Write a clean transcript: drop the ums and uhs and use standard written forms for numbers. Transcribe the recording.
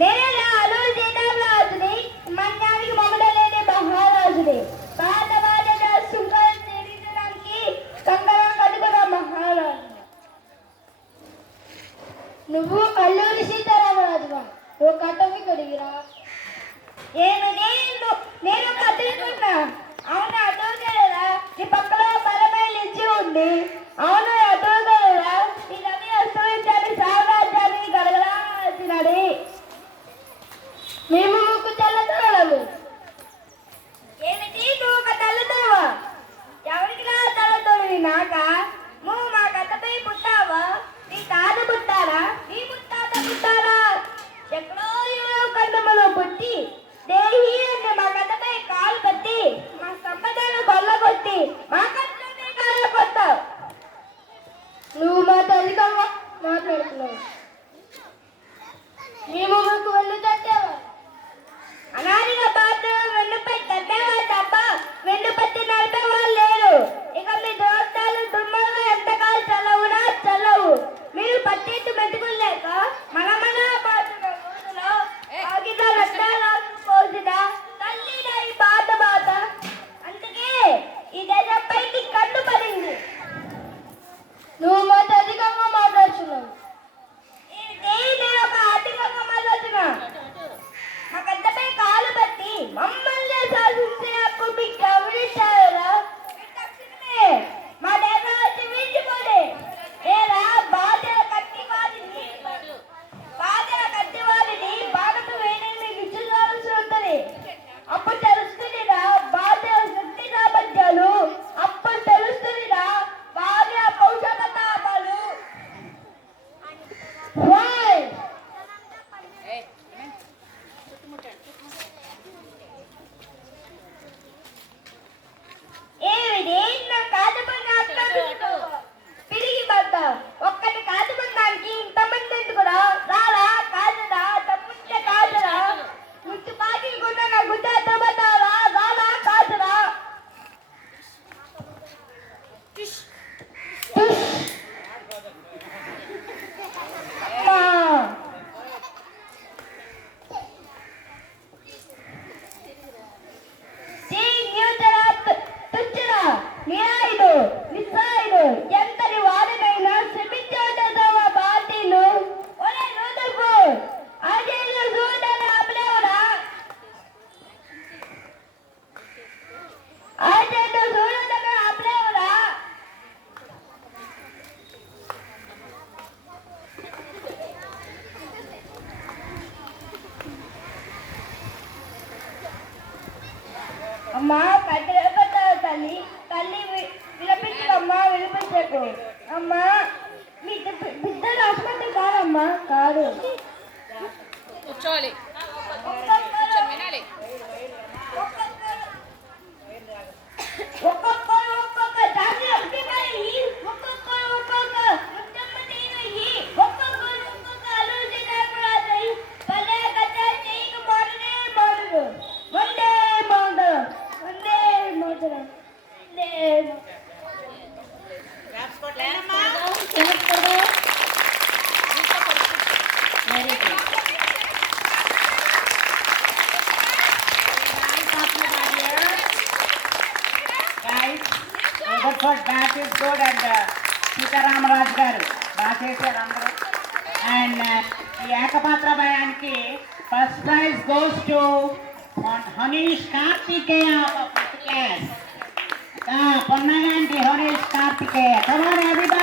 నేనే అల్లూరి సీతారామరాజుని, మన్యానికి మమడలేని మహారాజుని, పాత బాధ్యత సుఖం తీర్చడానికి కంకణం కట్టుకున్న మహారాజు. నువ్వు అల్లూరి సీతారామరాజువా? నువ్వు కట్టవి కడిగిరా. నేను కట్టుకున్నా. అవును అటుగా నీ పక్కలో బలమైన ఇచ్చి ఉంది. అవును అటుగా ఈ రవి అస్తమించాలి సామ్రాజ్యాన్ని కడగలాసినది. మేము ముక్కు తెల్లతోడము. ఏమిటి నువ్వు ఒక తెల్లతోవా? ఎవరికి నా తెల్లతోడివి? నాక నువ్వు మా గద్దపై పుట్టావా? నీ తాత పుట్టారా? నీ ముత్తాత పుట్టారా? ఎక్కడో కండమలో పుట్టి దేహి అని మా గద్దపై కాలు పెట్టి మా సంపదను కొల్లగొట్టి మా కట్లనే కాలు కొట్టావు. నువ్వు మా తల్లిగా మాట్లాడుతున్నావు. మేము మాకు వెన్ను తట్టేవా? అనాదిగా బాధ్యత వెన్నుపై తగ్గేవారు తప్ప వెన్ను పట్టి నడిపే వాళ్ళు లేరు. ఇక మీ దోస్తాలు దుమ్మలుగా ఎంతకాలం చల్లవునా చల్లవు. మీరు పట్టేట్టు మెతుకులు లేక మన బాధ్యత రోజులో ఆగిన రక్తాలు పోసిన తల్లిన ఈ బాధ. అందుకే ఈ దేశంపై కన్ను పడింది. నువ్వు మాతో అధికంగా మాట్లాడుతున్నావు. నేను ఒక అధికంగా మాట్లాడుతున్నా. మా గద్దపై కాలు పట్టి మమ్మల్ని శాసించే హక్కు మీకు ఎవరిచ్చారా? మా దేశాన్ని వీచిపోలే లేదా బాధ్యత కట్టి వారిని బాధకు వేయని మీకు ఇచ్చుకోవాల్సి ఉంటుంది. అప్పుడు తెలుస్తుందిరా బాధ్య శక్తి సామర్థ్యాలు. అప్పుడు తెలుస్తుందిరా భార్య పౌషకతాపాలు. పిరిగి బద్ద ఒక్కటి కాదుబందానికి ఇంతమంది ఎందుకురా? రారా కాదురా తప్పుంటే కాదురా. ముచ్చు పాకిలుకున్న నా గుడ్డ తవ్వతారా? రారా కాదురా. ఎంతని వారినైనా శ్రమించేటవ పార్టీలు ఒరే నూతకు అజేలు చూడని ఆపలేవరా? అజేలు చూడని ఆపలేవరా? అమ్మా కట్టెలు తల్లి తల్లి విలపించమ్మా, విలపించకు అమ్మా. మీ బిడ్డలు ఆసుపత్రి కాదమ్మా, కాదు. కూర్చోవాలి. ఒక్కొక్క దాన్ని అభిమాని ఒక్కొక్కరు ఒక్కొక్క ముద్దమ్మ తీరయ్యి ఒక్కొక్కరు ఒక్కొక్క ఆలోచన పదే కథ చేయక మారుడు వందే మాతరం వందే మాతరం వందే. That is good and Sitaramaraju గారు బాగా చేశారు అందరూ. అండ్ ఈ ఏకపాత్ర భయానికి first prize goes to Hanish Karthikeya class. Ponnaganti Hanish Karthikeya. Come on everybody.